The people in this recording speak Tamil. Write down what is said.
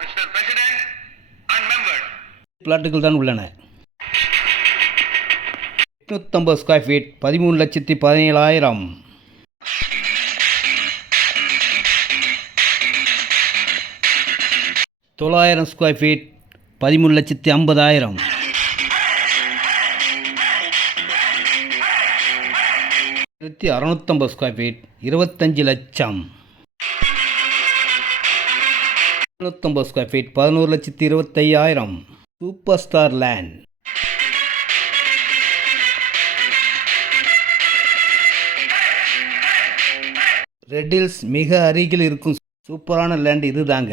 Mister president and member. பிளாட்டுகள் தான் உள்ளன. 850 square feet 13,17,000. 900 square feet 13,50,000. 650 square feet 25 லட்சம். 750 square feet 11,25,000. Super Star Land. Red Hills மிக அருகில் இருக்கும் சூப்பரான லேண்ட் இதுதாங்க.